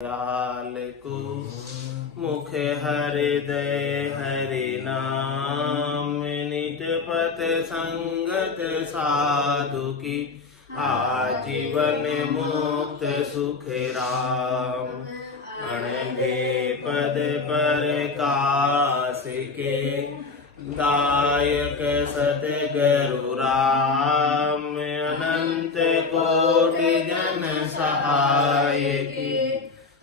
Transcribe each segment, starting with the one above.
लाल को मुख हृदय हरि नाम निज पथ संगत साधु की आजीवन मुक्त सुख राम अणबे पद पर कास के दायक सतगुरु राम अनंत कोटि जन सहाय की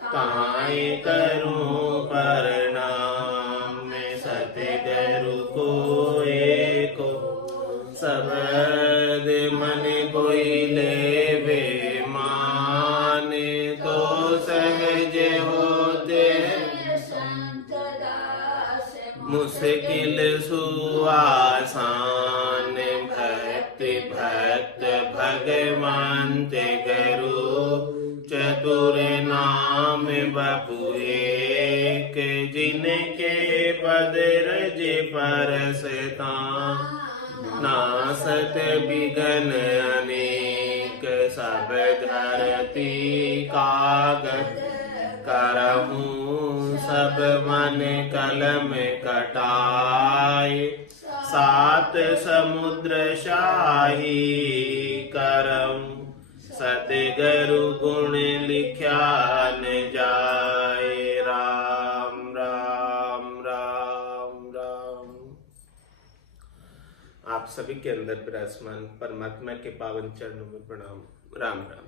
ताय करूं प्रणाम सतगुरु को एको सबद मन कोई लेवे मान तो सहज होते मुश्किल सुआसान भक्ति भक्त भगवान ते गुरु चतुर नाम बपु एक जिनके पद रज परसता नासत बिघन अनेक सब धरती कागज करहूं सब मन कलम कटाए सात समुद्र शाही करम सतगुरु गुण लिख्या न जाए। राम राम राम राम। आप सभी के अंदर विराजमान परमात्मा के पावन चरणों में प्रणाम। राम राम।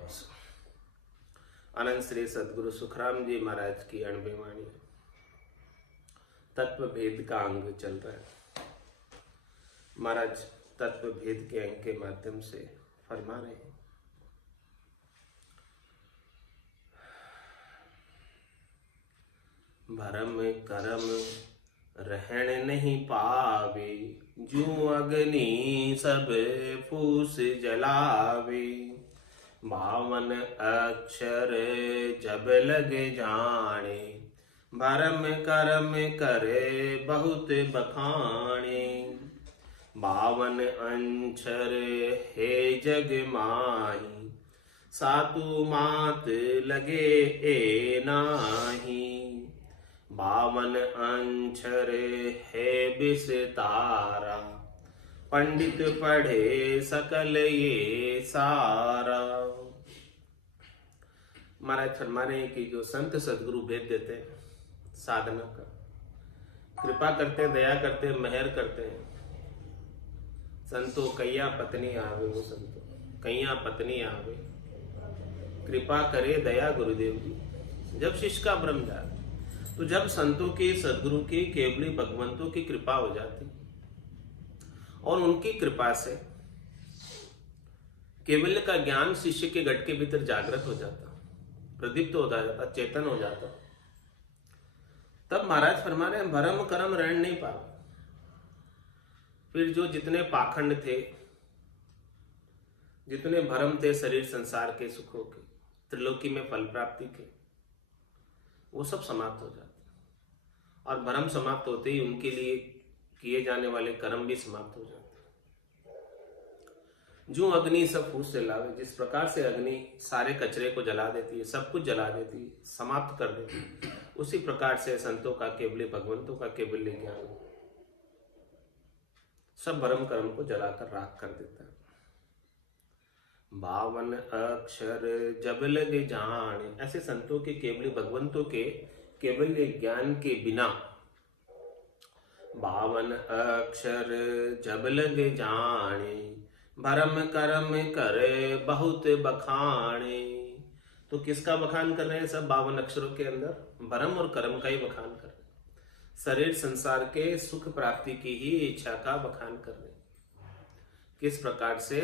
अनंत श्री सदगुरु सुखराम जी महाराज की अणबे वाणी तत्व भेद का अंग चल रहा है। महाराज तत्व भेद के अंग के माध्यम से फरमा रहे हैं, भरम करम रहन नहीं पावे जूं अग्नि सब फूस जलावे 52 अक्षर जब लग जाने भरम करम करे बहुत बखाने 52 अक्षर हे जग माही सातु मात लगे ए नाही 52 अक्षर है विस्तारा पंडित पढ़े सकल ये सारा। महाराज फरमा रहे हैं कि जो संत सदगुरु भेद देते हैं साधना का, कृपा करते हैं, दया करते हैं, मेहर करते हैं। संतो कैया पत्नी आवे, वो संतो कैया पत्नी आवे, कृपा करे दया गुरुदेव जी। जब शिष्य का ब्रह्म जाए तो जब संतों की सदगुरु की केवली भगवंतों की कृपा हो जाती और उनकी कृपा से केवल का ज्ञान शिष्य के गट के भीतर जागृत हो जाता, प्रदीप्त हो जाता, चेतन हो जाता, तब महाराज फरमा रहे हैं भरम करम रहन नहीं पावे। फिर जो जितने पाखंड थे, जितने भरम थे शरीर संसार के सुखों के, त्रिलोकी में फल प्राप्ति के, वो सब समाप्त हो जाते और भरम समाप्त होते ही उनके लिए किए जाने वाले कर्म भी समाप्त हो जाते। जो अग्नि सब फूस से लावे, जिस प्रकार से अग्नि सारे कचरे को जला देती है, सब कुछ जला देती है, समाप्त कर देती है, उसी प्रकार से संतों का केवल भगवंतों का केवल ज्ञान सब भरम कर्म को जलाकर राख कर देता है। 52 अक्षर जब लगे जाने, ऐसे संतों के केवल भगवंतों के केवल ज्ञान के बिना 52 अक्षर जब लगे जाने भरम कर्म करे बहुत बखाने। तो किसका बखान कर रहे हैं? सब 52 अक्षरों के अंदर भरम और कर्म का ही बखान कर रहे हैं। शरीर संसार के सुख प्राप्ति की ही इच्छा का बखान कर रहे हैं। किस प्रकार से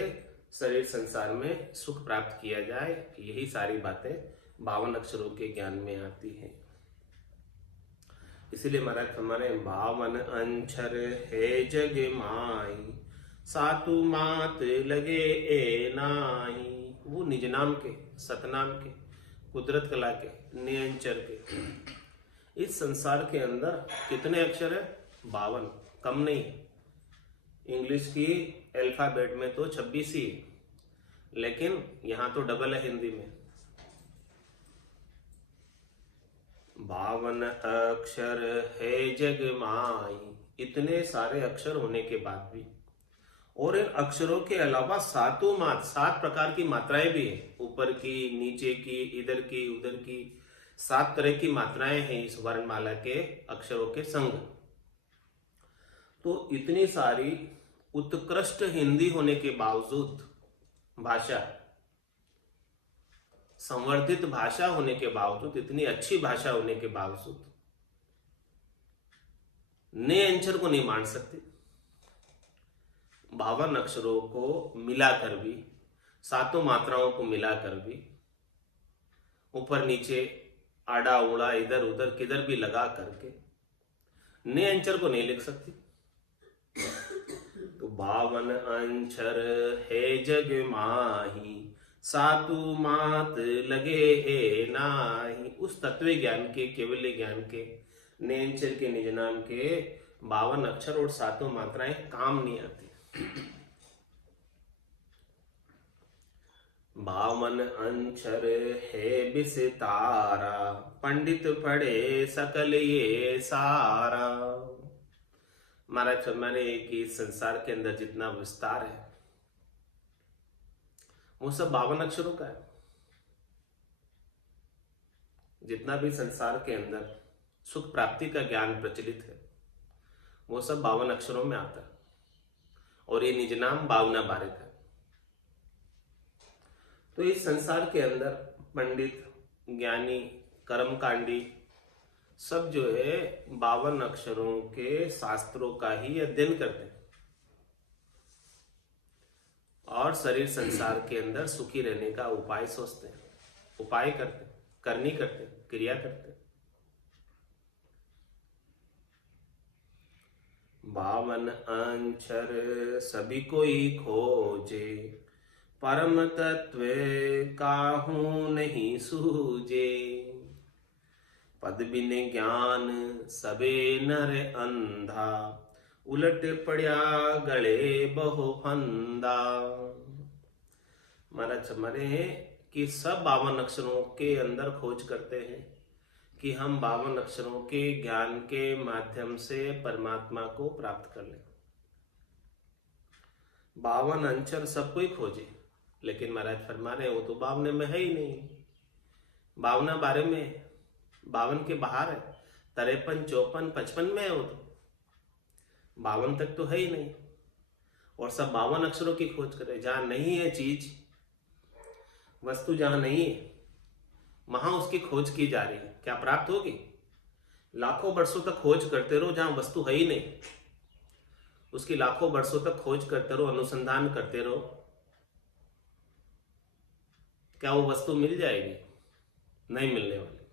शरीर संसार में सुख प्राप्त किया जाए, यही सारी बातें 52 अक्षरों के ज्ञान में आती हैं। इसीलिए महाराज हमारे 52 अक्षर है जग माई सातु मात लगे ए नाही। वो निज नाम के, सतनाम के, कुदरत कला के, नियंचर के, इस संसार के अंदर कितने अक्षर है? 52, कम नहीं। इंग्लिश की अल्फाबेट में तो 26 ही, लेकिन यहां तो डबल है हिंदी में। 52 अक्षर है जग माई। इतने सारे अक्षर होने के बाद भी, और इन अक्षरों के अलावा सात प्रकार की मात्राएं भी है, ऊपर की, नीचे की, इधर की, उधर की, 7 तरह की मात्राएं हैं इस वर्णमाला के अक्षरों के संग। तो इतनी सारी उत्कृष्ट हिंदी होने के बावजूद, भाषा संवर्धित भाषा होने के बावजूद, इतनी अच्छी भाषा होने के बावजूद नए अक्षर को नहीं मान सकते। 52 अक्षरों को मिलाकर भी, 7 मात्राओं को मिलाकर भी, ऊपर नीचे आड़ा उड़ा इधर उधर किधर भी लगा करके नए अक्षर को नहीं लिख सकती। तो 52 अक्षर है जग माही, 7 मात लगे है नाही। उस तत्व ज्ञान के, केवल ज्ञान के, नए अक्षर के, निज नाम के 52 अक्षर और 7 मात्राएं काम नहीं आती। 52 अक्षर है विस्तारा, पंडित पढ़े सकल ये सारा। महाराज फरमाने कि संसार के अंदर जितना विस्तार है वो सब 52 अक्षरों का है। जितना भी संसार के अंदर सुख प्राप्ति का ज्ञान प्रचलित है वो सब 52 अक्षरों में आता है। और ये निज नाम 52 बारिक है। तो इस संसार के अंदर पंडित, ज्ञानी, कर्मकांडी सब जो है 52 अक्षरों के शास्त्रों का ही अध्ययन करते हैं और शरीर संसार के अंदर सुखी रहने का उपाय सोचते हैं, उपाय करते हैं, करनी करते हैं, क्रिया करते हैं। 52 अक्षर सभी कोई खोजे, परम तत्व काहू नहीं सूझे। पद बिन ज्ञान सबे नर अंधा, उलट पड़ा गले बहु फंदा। महाराज हमारे कि सब 52 अक्षरों के अंदर खोज करते हैं कि हम 52 अक्षरों के ज्ञान के माध्यम से परमात्मा को प्राप्त कर लें। 52 अक्षर सब कोई खोजे, लेकिन महाराज फरमा रहे वो तो 52 में है ही नहीं। 52 बारे में 52 के बाहर है, 53, 54, 55 में है वो तो 52 तक तो है ही नहीं। और सब 52 अक्षरों की खोज करे। जहां नहीं है चीज, वस्तु जहां नहीं है वहां उसकी खोज की जा रही है। क्या प्राप्त होगी? लाखों वर्षों तक खोज करते रहो, जहां वस्तु है ही नहीं उसकी लाखों वर्षों तक खोज करते रहो, अनुसंधान करते रहो, क्या वो वस्तु मिल जाएगी? नहीं मिलने वाली।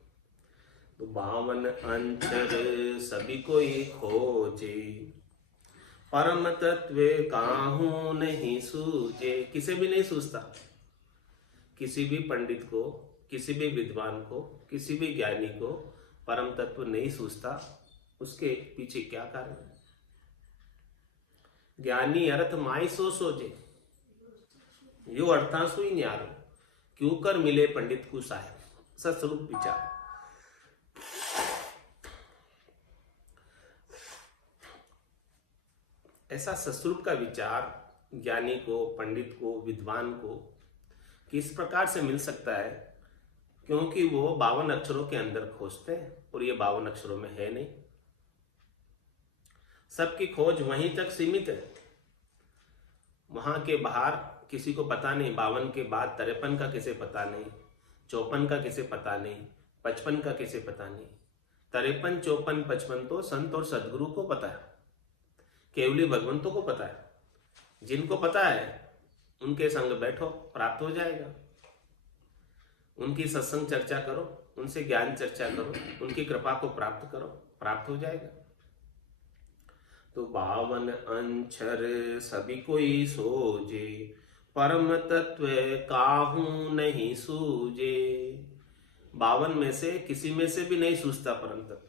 तो 52 अक्षर सभी कोई खोजे, परम तत्व काहू नहीं सूझे। किसे भी नहीं सूझता। किसी भी पंडित को, किसी भी विद्वान को, किसी भी ज्ञानी को परम तत्व नहीं सूझता। उसके पीछे क्या कारण है? ज्ञानी अर्थ माई सो सोजे, यो अर्थांसु ही न्यारो, क्यों कर मिले पंडित को साहेब। सस्वरूप विचार। ऐसा सस्वरूप का विचार ज्ञानी को, पंडित को, विद्वान को किस प्रकार से मिल सकता है? क्योंकि वो 52 अक्षरों के अंदर खोजते हैं और ये 52 अक्षरों में है नहीं। सबकी खोज वहीं तक सीमित है, वहां के बाहर किसी को पता नहीं। 52 के बाद 53 का किसे पता नहीं, 54 का किसे पता नहीं, 55 का किसे पता नहीं। 53, 54, 55 तो संत और सदगुरु को पता है, केवली भगवंतों को पता है। जिनको पता है उनके संग बैठो, प्राप्त हो जाएगा। उनकी सत्संग चर्चा करो, उनसे ज्ञान चर्चा करो, उनकी कृपा को प्राप्त करो, प्राप्त हो जाएगा। तो 52 अक्षर सभी कोई सोजे, परम तत्व काहू नहीं सूझे। 52 में से किसी में से भी नहीं सूझता परम तत्व।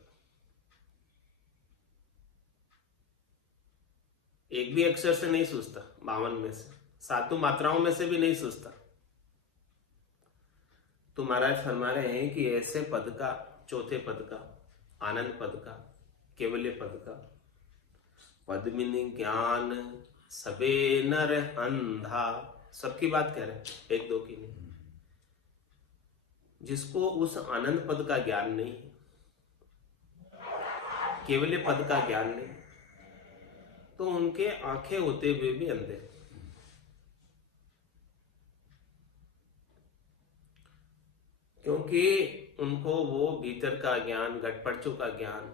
एक भी अक्षर से नहीं सूझता 52 में से, 7 मात्राओं में से भी नहीं सूझता। तो महाराज फरमा रहे हैं कि ऐसे पद का चौथे पद का, आनंद पद का, केवल्य पद का। पद्मिनी ज्ञान सबे नर अंधा, सबकी बात कह रहे हैं, एक दो की नहीं। जिसको उस आनंद पद का ज्ञान नहीं, केवल्य पद का ज्ञान नहीं, तो उनके आंखें होते हुए भी अंधे। क्योंकि उनको वो भीतर का ज्ञान, घटपटचों का ज्ञान,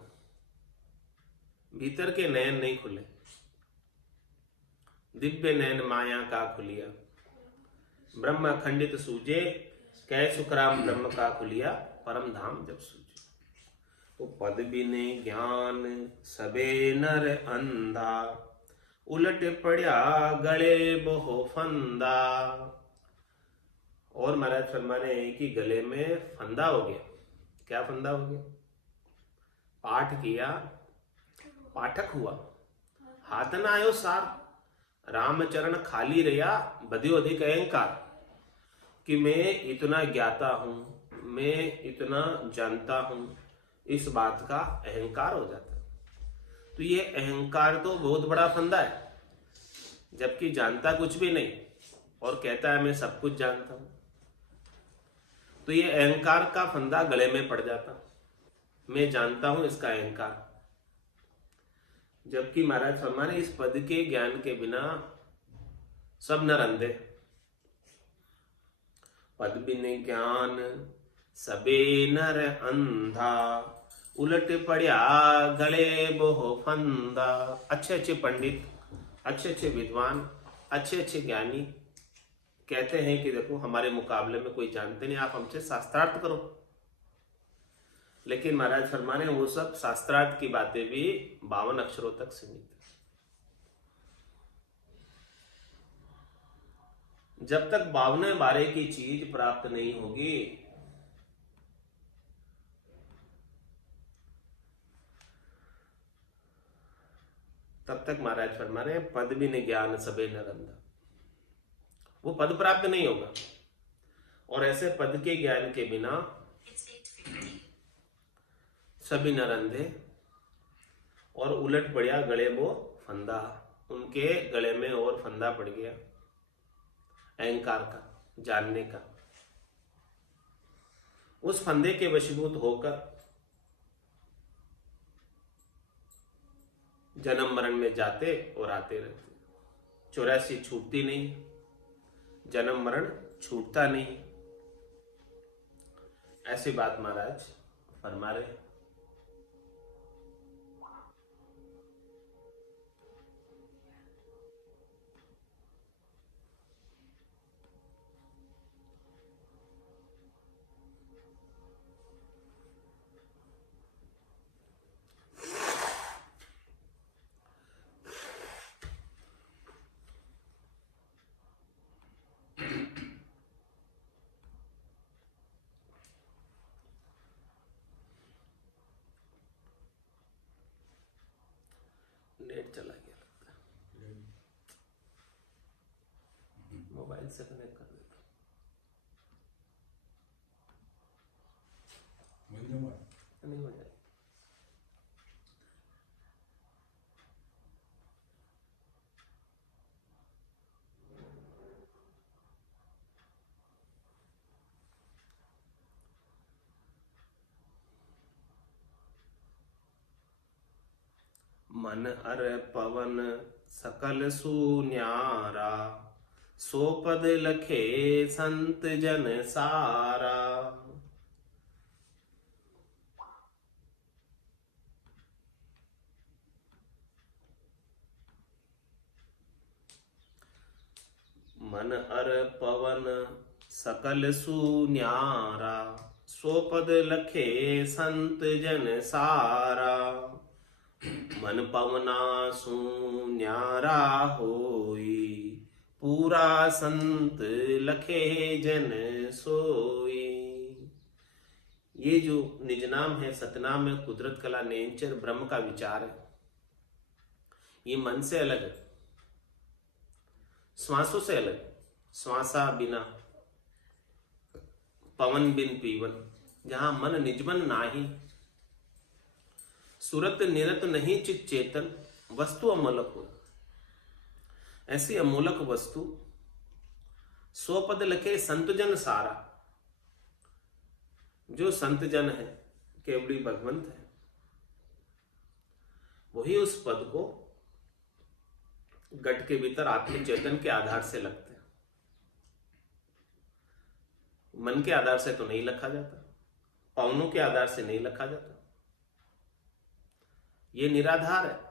भीतर के नयन नहीं खुले। दिव्य नयन माया का खुलिया, ब्रह्म खंडित सूझे, कै सुखराम ब्रह्म का खुलिया, परम धाम जब सूझे। तो पद बिने ज्ञान सबे नर अंधा, उलट पड़ा गले बहु फंदा। और महाराज फरमाने कि गले में फंदा हो गया। क्या फंदा हो गया? पाठ किया, पाठक हुआ, हाथ ना आयो सार, रामचरण खाली रहा, बधियो अधिक अहंकार। कि मैं इतना ज्ञाता हूं, मैं इतना जानता हूं, इस बात का अहंकार हो जाता है। तो ये अहंकार तो बहुत बड़ा फंदा है, जबकि जानता कुछ भी नहीं और कहता है मैं सब कुछ जानता हूं। तो ये अहंकार का फंदा गले में पड़ जाता, मैं जानता हूं, इसका अहंकार। जबकि महाराज फरमाने इस पद के ज्ञान के बिना सब नर अंधे। पद बिन ज्ञान सबे नर अंधा, उलट पड़ा गले बहु फंदा। अच्छे अच्छे पंडित, अच्छे अच्छे विद्वान, अच्छे अच्छे ज्ञानी कहते हैं कि देखो हमारे मुकाबले में कोई जानते नहीं, आप हमसे शास्त्रार्थ करो। लेकिन महाराज फरमाने वो सब शास्त्रार्थ की बातें भी 52 अक्षरों तक सीमित है। जब तक 52 बारे की चीज प्राप्त नहीं होगी, तब तक महाराज फरमाने पद भी नहीं ज्ञान सबे नर अंधा, वो पद प्राप्त नहीं होगा। और ऐसे पद के ज्ञान के बिना सभी नर अंधे। और उलट पड़ा गले वो फंदा, उनके गले में और फंदा पड़ गया अहंकार का, जानने का। उस फंदे के वशीभूत होकर जन्म मरण में जाते और आते रहते। 84 छूटती नहीं, जन्म मरण छूटता नहीं। ऐसी बात महाराज फरमा रहे। नेट चला गया लगता है, मोबाइल से कनेक्ट कर देता नहीं हो जाएगा। मन अर पवन सकल सुन्यारा, सो पद लखे संत जन सारा। मन अर पवन सकल सुन्यारा, सो पद लखे संत जन सारा। मन पवना सुन्यारा होई, पूरा संत लखे जन सोई। ये जो निज नाम है, सतनाम है, कुदरत कला नेचर ब्रह्म का विचार है, ये मन से अलग है, श्वासों से अलग। श्वासा बिना, पवन बिन पीवन, जहां मन निजमन नाही, सुरत निरत नहीं चित चेतन, वस्तु अमोलक हो। ऐसी अमोलक वस्तु सो पद लखे संत जन सारा। जो संत जन है, केवली भगवंत है, वही उस पद को गट के भीतर आत्म चेतन के आधार से लगते हैं। मन के आधार से तो नहीं लखा जाता, पावनों के आधार से नहीं लखा जाता। ये निराधार है।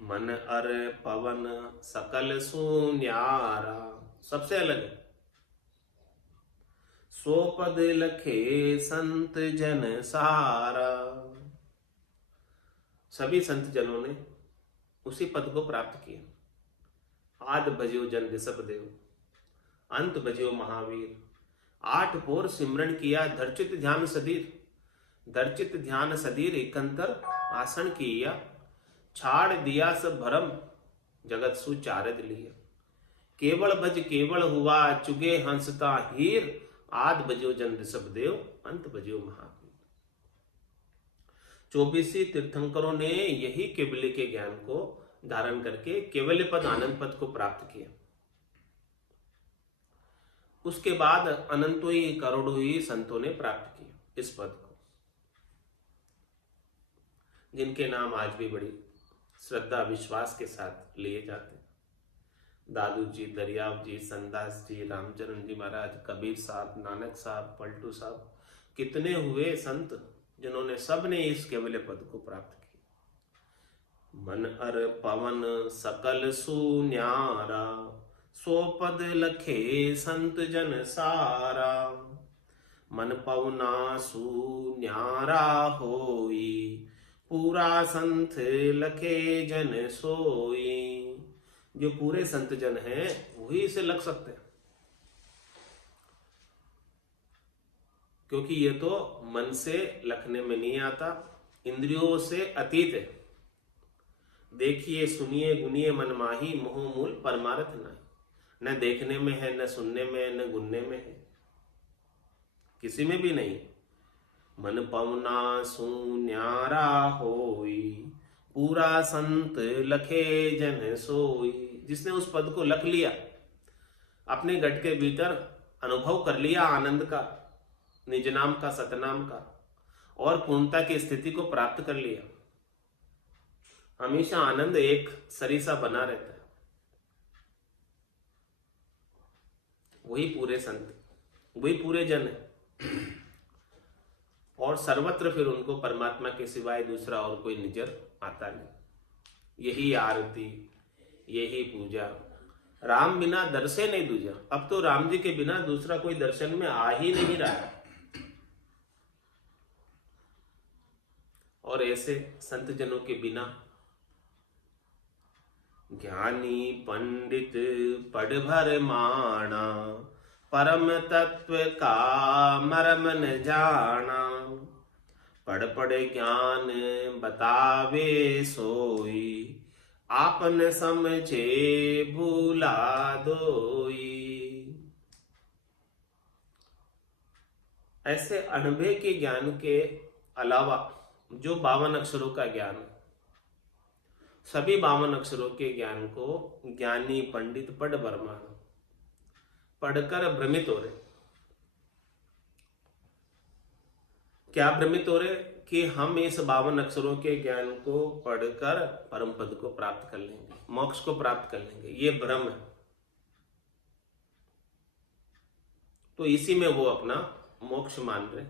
मन अर पवन सकल सुन्यारा, सबसे अलग है। सो पद लखे संत जन सारा। सभी संत जनों ने उसी पद को प्राप्त किया। आद भजियो जन ऋषभ देव, अंत भजियो महावीर। 8 पोर सिमरन किया धर्चित ध्यान सदीर। धर्चित ध्यान सदीर एकंतर आसन किया। छाड़ दिया सब भरम, जगत सु चारद लिया। केवल भज केवल हुआ, चुगे हंसता हीर। आद भजियो जन ऋषभ देव, अंत भजियो महावीर। 24 तीर्थंकरों ने यही केवल्य के ज्ञान को धारण करके केवल्य पद आनंद पद को प्राप्त किया। उसके बाद अनंतों ही करोड़ों ही संतों ने प्राप्त किया इस पद को, जिनके नाम आज भी बड़ी श्रद्धा विश्वास के साथ लिए जाते हैं। दादू जी, दरियाव जी, संदास जी, रामचरण जी महाराज, कबीर साहब, नानक साहब, पलटू साहब, कितने हुए संत जिन्होंने सबने इस केवल्य पद को प्राप्त किया। मन अर पवन सकल सुन्यारा, सो पद लखे संत जन सारा। मन पवना सुन्यारा होई, पूरा संत लखे जन सोई। जो पूरे संत जन हैं वही इसे लग सकते हैं, क्योंकि ये तो मन से लखने में नहीं आता, इंद्रियों से अतीत है। देखिए सुनिए गुनिए मन माही, मोह मूल परमार्थ नहीं। न देखने में है, न सुनने में है, न गुनने में है, किसी में भी नहीं। मन पवना सुन्यारा होई, पूरा संत लखे जन सोई। जिसने उस पद को लख लिया, अपने गट के भीतर अनुभव कर लिया आनंद का, निज नाम का, सतनाम का, और पूर्णता की स्थिति को प्राप्त कर लिया, हमेशा आनंद एक सरिसा बना रहता है। वही पूरे संत, वही पूरे जन है। और सर्वत्र फिर उनको परमात्मा के सिवाय दूसरा और कोई नजर आता नहीं। यही आरती, यही पूजा। राम बिना दर्शन नहीं दूजा। अब तो राम जी के बिना दूसरा कोई दर्शन में आ ही नहीं रहा। और ऐसे संत जनों के बिना ज्ञानी पंडित पढ़ भर माना, परम तत्व का मरम न जाना। पढ़ पढ़ ज्ञान बतावे सोई, आपन समझे भूला दोई। ऐसे अनुभव के ज्ञान के अलावा जो 52 अक्षरों का ज्ञान, सभी 52 अक्षरों के ज्ञान को ज्ञानी पंडित पढ़ भर माना, पढ़कर भ्रमित हो रहे। क्या भ्रमित हो रहे? कि हम इस 52 अक्षरों के ज्ञान को पढ़कर परम पद को प्राप्त कर लेंगे, मोक्ष को प्राप्त कर लेंगे। ये भ्रम है। तो इसी में वो अपना मोक्ष मान रहे।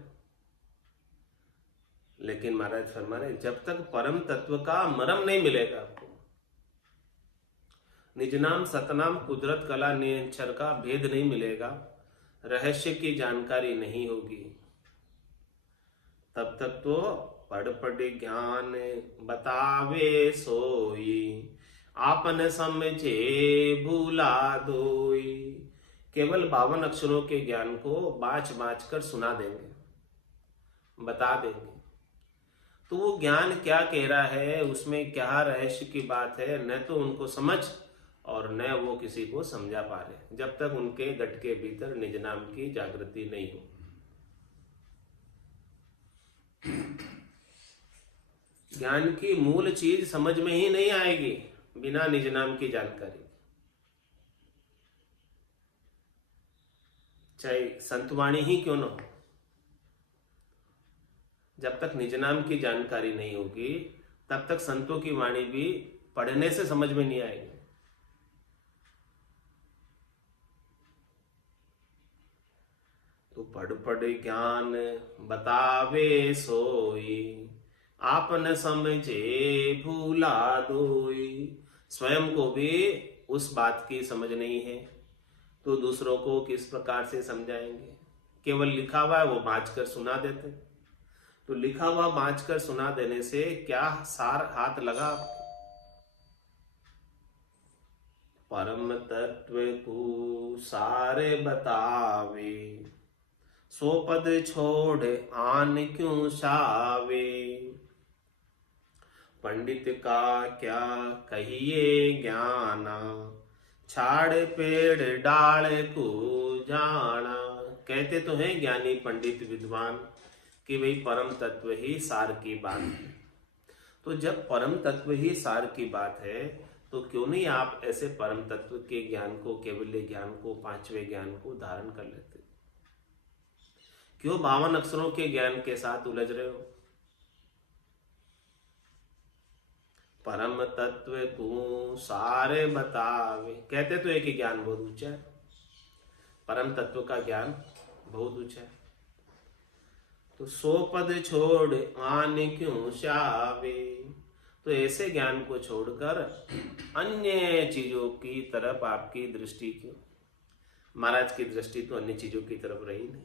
लेकिन महाराज फरमा रहे, जब तक परम तत्व का मरम नहीं मिलेगा आपको, निज नाम सतनाम कुदरत कला नियंचर का भेद नहीं मिलेगा, रहस्य की जानकारी नहीं होगी, तब तक तो पढ़ पढ़ ज्ञान बतावे सोई, आपन समझे भूला दोई। केवल 52 अक्षरों के ज्ञान को बाँच बाँच कर सुना देंगे, बता देंगे। तो वो ज्ञान क्या कह रहा है, उसमें क्या रहस्य की बात है, न तो उनको समझ और न वो किसी को समझा पा रहे, जब तक उनके गट के भीतर निज नाम की जागृति नहीं हो। ज्ञान की मूल चीज समझ में ही नहीं आएगी बिना निज नाम की जानकारी। चाहे संतवाणी ही क्यों न हो, जब तक निज नाम की जानकारी नहीं होगी तब तक संतों की वाणी भी पढ़ने से समझ में नहीं आएगी। तो पढ़ पढ़ ज्ञान बतावे सोई, आपन समझे भूला दोई। स्वयं को भी उस बात की समझ नहीं है तो दूसरों को किस प्रकार से समझाएंगे। केवल लिखा हुआ है वो बाँच कर सुना देते, तो लिखा हुआ बाँच कर सुना देने से क्या सार हाथ लगा। परम तत्व को सारे बतावे, सो पद छोड़ आन क्यों सावे। पंडित का क्या कहिए ज्ञाना, छाड़ पेड़ डाल को जाना। कहते तो हैं ज्ञानी पंडित विद्वान कि भाई परम तत्व ही सार की बात है। तो जब परम तत्व ही सार की बात है तो क्यों नहीं आप ऐसे परम तत्व के ज्ञान को, केवल्य ज्ञान को, पांचवें ज्ञान को धारण कर लेते। क्यों 52 अक्षरों के ज्ञान के साथ उलझ रहे हो। परम तत्व को सारे बतावे, कहते तो एक ही ज्ञान बहुत ऊंचा है, परम तत्व का ज्ञान बहुत ऊंचा है। तो सो पद छोड़ आन क्यों शावे, तो ऐसे ज्ञान को छोड़कर अन्य चीजों की तरफ आपकी दृष्टि क्यों। महाराज की दृष्टि तो अन्य चीजों की तरफ रही नहीं।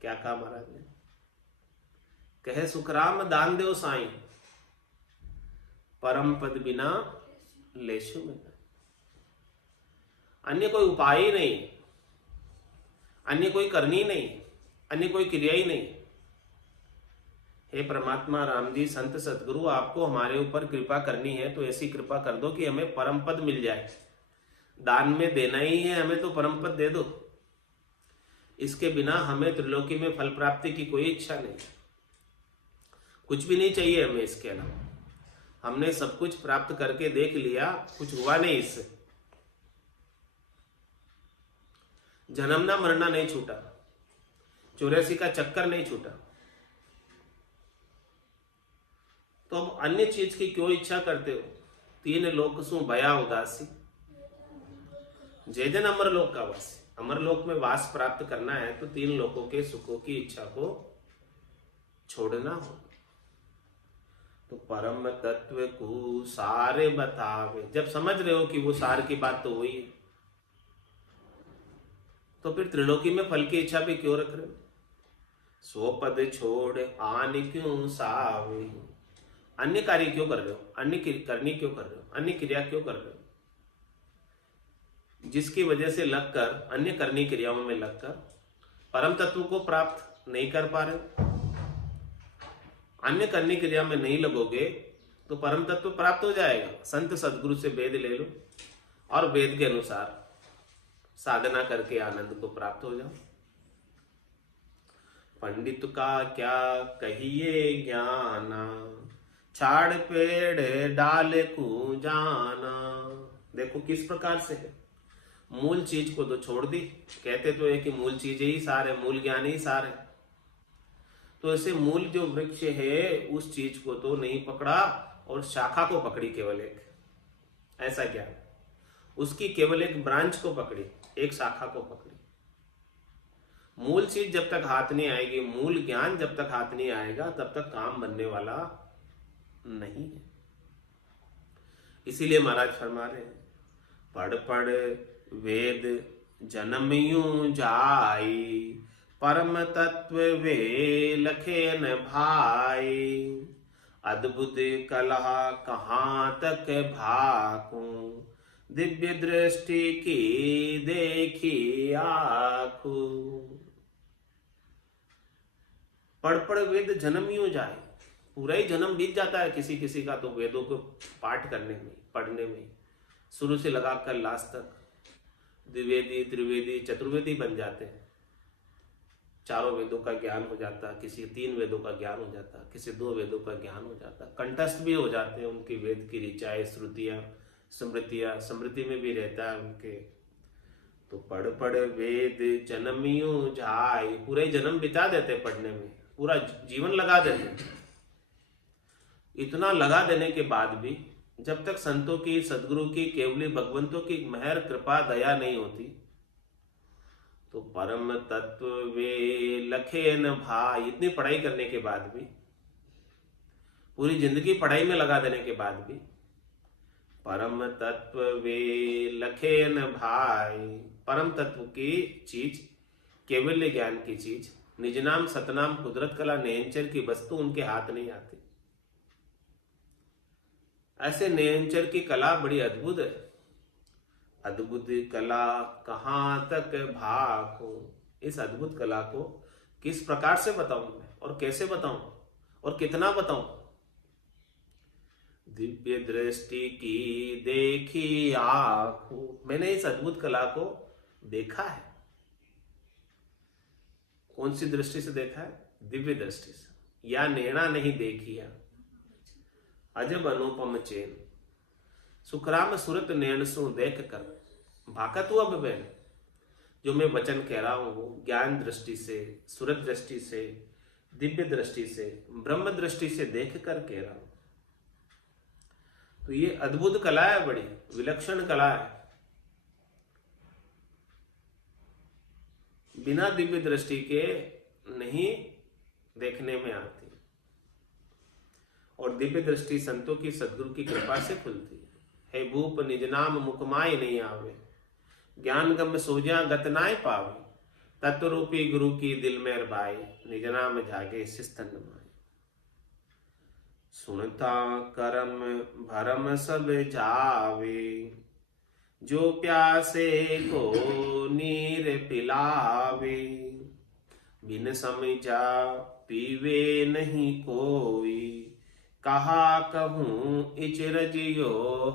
क्या कहा महाराज ने, कहे सुखराम दान देव साईं, परम पद बिना लेशु में। अन्य कोई उपाय ही नहीं, अन्य कोई करनी नहीं, अन्य कोई क्रिया ही नहीं। हे परमात्मा राम जी, संत सतगुरु, आपको हमारे ऊपर कृपा करनी है तो ऐसी कृपा कर दो कि हमें परम पद मिल जाए। दान में देना ही है हमें तो परम पद दे दो। इसके बिना हमें त्रिलोकी में फल प्राप्ति की कोई इच्छा नहीं, कुछ भी नहीं चाहिए हमें इसके अलावा। हमने सब कुछ प्राप्त करके देख लिया, कुछ हुआ नहीं इससे। जन्मना मरना नहीं छूटा, 84 का चक्कर नहीं छूटा, तो अब अन्य चीज की क्यों इच्छा करते हो। 3 लोक सु भया उदासी, जय जन अमर लोक का वासी। अमर लोक में वास प्राप्त करना है तो 3 लोकों के सुखों की इच्छा को छोड़ना हो। तो परम तत्व को सारे बतावे, जब समझ रहे हो कि वो सार की बात तो हुई है, तो फिर त्रिलोकी में फल की इच्छा भी क्यों रख रहे हो। सो पद छोड़ आन क्यों सावे, अन्य कार्य क्यों कर रहे हो, अन्य करनी क्यों कर रहे हो, अन्य क्रिया क्यों कर रहे हो, जिसकी वजह से लगकर अन्य करनी क्रियाओं में लगकर परम तत्व को प्राप्त नहीं कर पा रहे। अन्य करनी क्रिया में नहीं लगोगे तो परम तत्व प्राप्त हो जाएगा। संत सदगुरु से वेद ले लो और वेद के अनुसार साधना करके आनंद को प्राप्त हो जाओ। पंडित का क्या कहिए ज्ञाना, छाड़ पेड़ डाल को जाना। देखो किस प्रकार से है, मूल चीज को तो छोड़ दी। कहते तो है कि मूल चीज ही सार है, मूल ज्ञान ही सार है। तो ऐसे मूल जो वृक्ष है उस चीज को तो नहीं पकड़ा और शाखा को पकड़ी, केवल एक ऐसा ज्ञान, उसकी केवल एक ब्रांच को पकड़ी, एक शाखा को पकड़ी। मूल चीज जब तक हाथ नहीं आएगी, मूल ज्ञान जब तक हाथ नहीं आएगा तब तक काम बनने वाला नहीं है। इसीलिए महाराज फरमा रहे हैं, पढ़ पढ़ वेद जन्म यूं जाई, परम तत्व वे लखे न भाई। अद्भुत कलह कहाँ तक भाकू, दिव्य दृष्टि की देखी आँखू। पढ़ पढ़ वेद जन्म यूं जाए, पूरा ही जन्म बीत जाता है किसी किसी का तो वेदों को पाठ करने में, पढ़ने में, शुरू से लगाकर लास्ट तक द्विवेदी त्रिवेदी चतुर्वेदी बन जाते हैं। चारों वेदों का ज्ञान हो जाता, किसी 3 वेदों का ज्ञान हो जाता, किसी 2 वेदों का ज्ञान हो जाता, कंठस्थ भी हो जाते हैं उनकी वेद की ऋचाएं, श्रुतियां, स्मृतियां, स्मृति में भी रहता है उनके। तो पढ़ पढ़ वेद जन्मियों जाय, पूरे जन्म बिता देते पढ़ने में, पूरा जीवन लगा देते। इतना लगा देने के बाद भी जब तक संतों की, सदगुरु की, केवली भगवंतों की मेहर, कृपा, दया नहीं होती, तो परम तत्व वे लखे न भाई, इतनी पढ़ाई करने के बाद भी, पूरी जिंदगी पढ़ाई में लगा देने के बाद भी, परम तत्व वे लखे न भाई, परम तत्व की चीज, केवल्य ज्ञान की चीज, निज नाम सतनाम कुदरत कला नेहंचर की वस्तु उनके हाथ नहीं आती। ऐसे नेहंचर की कला बड़ी अद्भुत है। अद्भुत कला कहाँ तक भाखो, इस अद्भुत कला को किस प्रकार से बताऊं मैं, और कैसे बताऊं, और कितना बताऊं। दिव्य दृष्टि की देखी आंखों, मैंने इस अद्भुत कला को देखा है। कौन सी दृष्टि से देखा है? दिव्य दृष्टि से। या नैना नहीं देखिया अजब अनुपम चैन, सुखराम सुरत नैन सु देख कर भाका तू अब बैन। जो मैं वचन कह रहा हूं वो ज्ञान दृष्टि से, सुरत दृष्टि से, दिव्य दृष्टि से, ब्रह्म दृष्टि से देख कर कह रहा हूं। तो ये अद्भुत कला है, बड़ी विलक्षण कला है। बिना दिव्य दृष्टि के नहीं देखने में आती, और दिव्य दृष्टि संतों की, सदगुरु की कृपा से खुलती है। हे भूप निज नाम मुखमाय नहीं आवे, ज्ञान गम सोजा गत नाय पावे, तत्वरूपी गुरु की दिल में रबाई, निज नाम जागे सिस्तन माय। सुनता करम भरम सब जावे, जो प्यासे को नीर पिलावे, बिन समझा पीवे नहीं कोई, कहा कहूं इचरजियो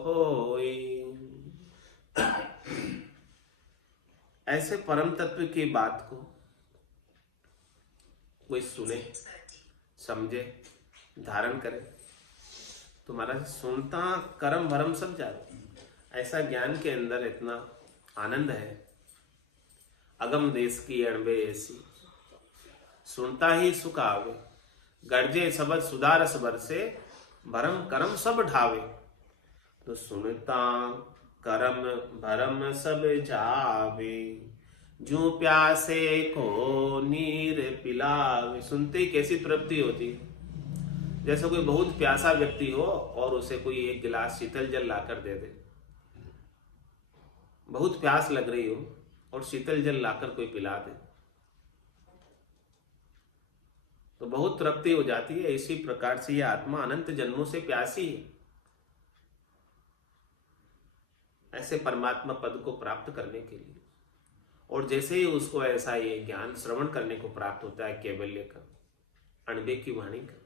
होई। ऐसे परम तत्व की बात को कोई सुने, समझे, धारण करे तो महाराज सुनता कर्म भरम सब जाते। ऐसा ज्ञान के अंदर इतना आनंद है, अगम देश की अणबे ऐसी, सुनता ही सुख आवे, गर्जे सबद सुधारस बरसे, भरम करम सब ढावे। तो सुनता करम भरम सब जावे, जो प्यासे को नीर पिलावे। सुनते ही कैसी तृप्ति होती, जैसे कोई बहुत प्यासा व्यक्ति हो और उसे कोई एक गिलास शीतल जल लाकर दे दे। बहुत प्यास लग रही हो और शीतल जल लाकर कोई पिला दे तो बहुत तृप्ति हो जाती है। इसी प्रकार से यह आत्मा अनंत जन्मों से प्यासी है, ऐसे परमात्मा पद को प्राप्त करने के लिए। और जैसे ही उसको ऐसा ये ज्ञान श्रवण करने को प्राप्त होता है, कैवल्य का, अणबे की वाणी का,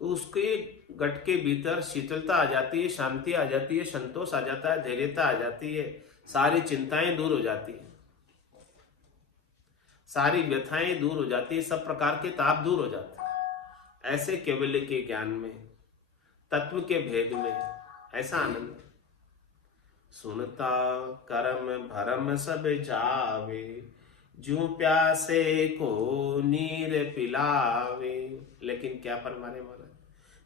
तो उसके गट के भीतर शीतलता आ जाती है, शांति आ जाती है, संतोष आ जाता है, धैर्यता आ जाती है, सारी चिंताएं दूर हो जाती है, सारी व्यथाएं दूर हो जाती है, सब प्रकार के ताप दूर हो जाते हैं। ऐसे केवल्य के ज्ञान में, तत्व के भेद में ऐसा आनंद। सुनता करम भरम सब जावे, जो प्यासे को नीर पिलावे। लेकिन क्या फरमाने वाला,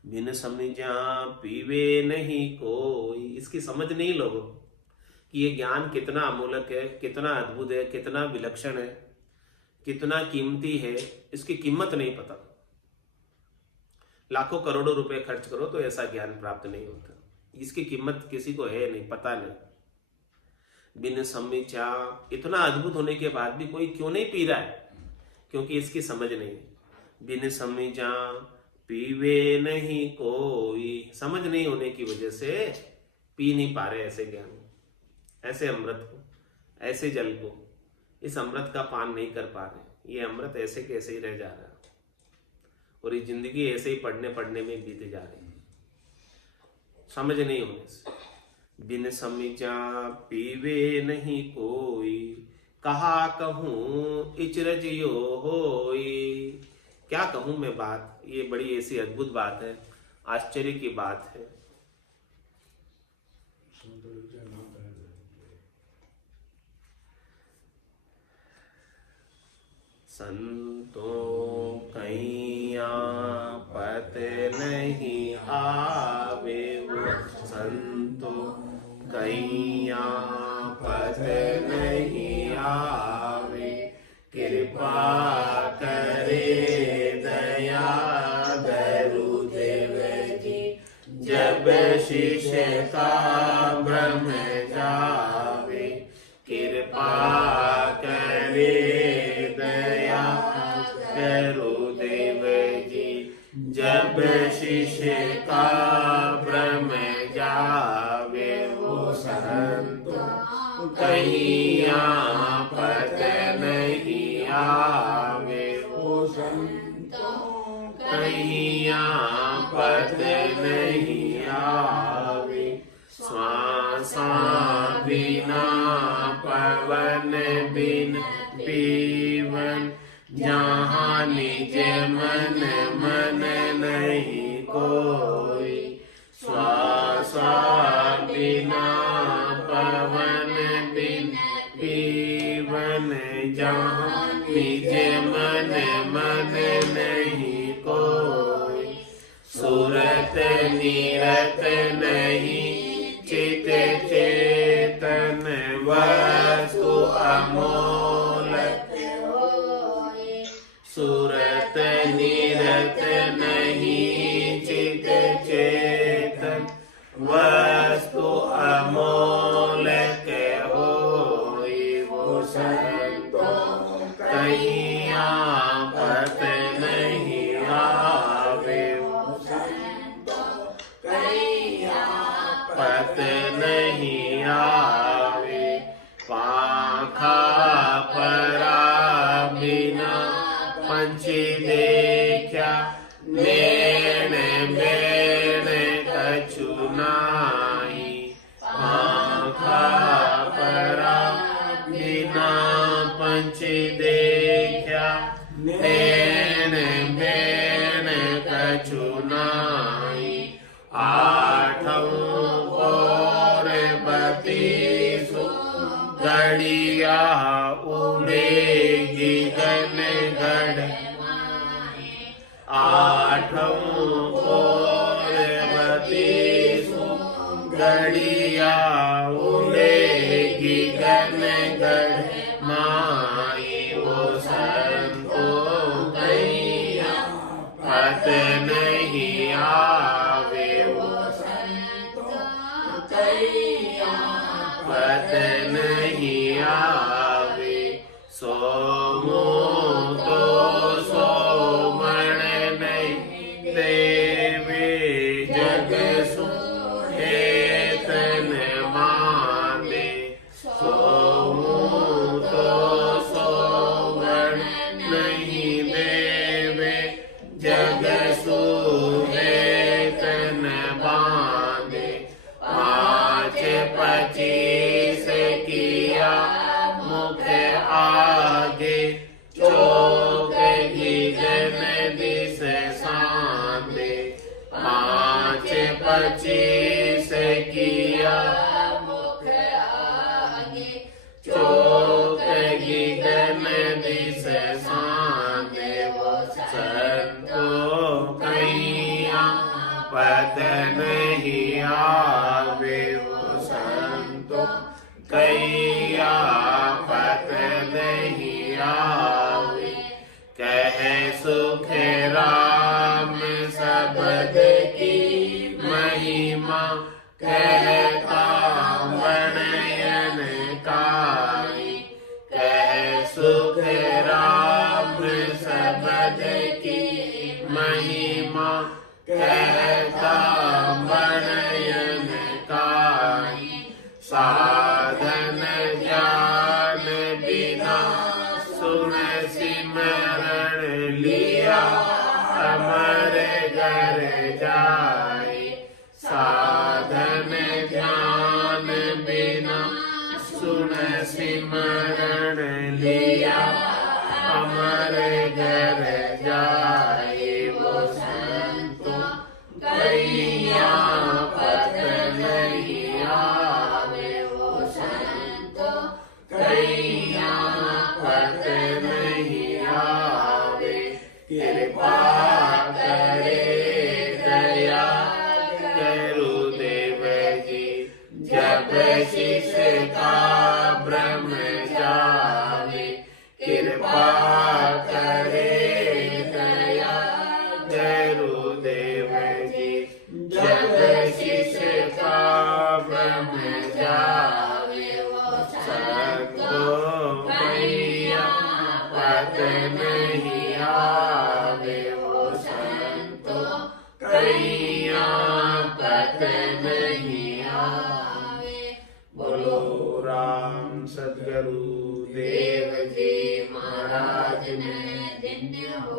बिन समझा पीवे नहीं कोई। इसकी समझ नहीं लोगों कि ये ज्ञान कितना अमूलक है, कितना अद्भुत है, कितना विलक्षण है, कितना कीमती है, इसकी कीमत नहीं पता। लाखों करोड़ों रुपए खर्च करो तो ऐसा ज्ञान प्राप्त नहीं होता। इसकी कीमत किसी को है नहीं, पता नहीं। बिन समझा, इतना अद्भुत होने के बाद भी कोई क्यों नहीं पी रहा है? क्योंकि इसकी समझ नहीं है। बिन समझा पीवे नहीं कोई, समझ नहीं होने की वजह से पी नहीं पा रहे ऐसे ज्ञान, ऐसे अमृत को, ऐसे जल को, इस अमृत का पान नहीं कर पा रहे। ये अमृत ऐसे कैसे ही रह जा रहा है और ये जिंदगी ऐसे ही पढ़ने में बीते जा रही है, समझ नहीं होने से। बिन समझा पीवे नहीं कोई, कहा कहूँ इचरज यो होई। क्या कहूँ मैं बात, ये बड़ी ऐसी अद्भुत बात है, आश्चर्य की बात है। संतों कैया पत नहीं आवे, वो संतों कैया पत नहीं आवे। कृपा करे दया गुरुदेव जी, जब शिष्य का भ्रम जावे। कृपा करे दया गुरुदेव जी, जब शिष्य का भ्रम जावे। वो संतों कैया पत नहीं आवे, वो संतों कैया पत नहीं आवे। श्वासा बिना पवन बिन पीवन, जहाँ निज मन मन नहीं कोई। श्वासा बिना पवन बिन पीवन, जहाँ निज मन मन नहीं कोई। सुरत निरत नहीं चित चेतन, वस्तु अमोलक होय। सुरत निरत नहीं चित चेतन, वस्तु अमोलक होय। वो संतों कैया पत नहीं आवे, वो संतों कैया पत नहीं आवे। पाखा परा बिना पंछी देखा, नैन बैन कछु नाई। पाखा परा बिना पंछी देखा, नैन बैन कछु नाई। आठों और बत्तीसों घड़िया उड़ेगी गन गढ़। आठों और बत्तीसों घड़िया उड़ेगी गन गढ़ माई। वो संतों कैया पत नहीं आवे, वो संतों कैया पत नहीं आवे। सोमो तो सोमण नहीं देवे, जग सुहेतन माने। सोमो तो सोमण नहीं देवे, जग सुहेतन बांधे। 5-25 किया मुख आगे, चौक गीजन दिस सांधे। 5-25 किया मुख आगे, चौक गीजन दिस सांधे। वो संतों कैया पत नहीं आवे, वो संतों कैया पत नहीं आवे। कह सुख राम शब्द की महिमा, कहता वर्णयन काई। कह सुख राम शब्द की महिमा, कहता वर्णयन काई। साधन ज्ञान बिना सुन सिमरण लिया, अमर घर जाए। साधन नहीं आवे हो संतो, कहिया पत नहीं आवे। बोलो राम सद्गुरु देव जी महाराज ने धन्य हो।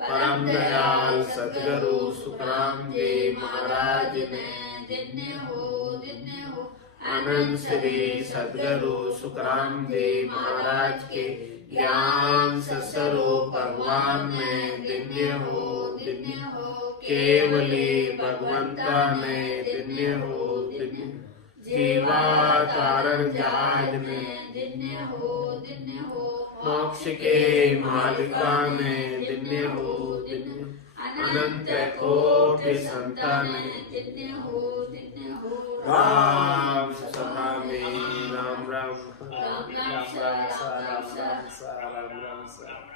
परम दयाल सद्गुरु सुखराम जी महाराज ने धन्य हो। आनंद श्री सद्गुरु सुखराम जी महाराज के ज्ञान स्वरूप भगवान में धन्य हो। केवली भगवंता में धन्य हो। जीवा तारण जहाज में धन्य हो। मोक्ष के मालिका में धन्य हो। अनंत कोटि संतान धन्य हो। राम सभा में राम राम राम राम राम राम राम राम राम।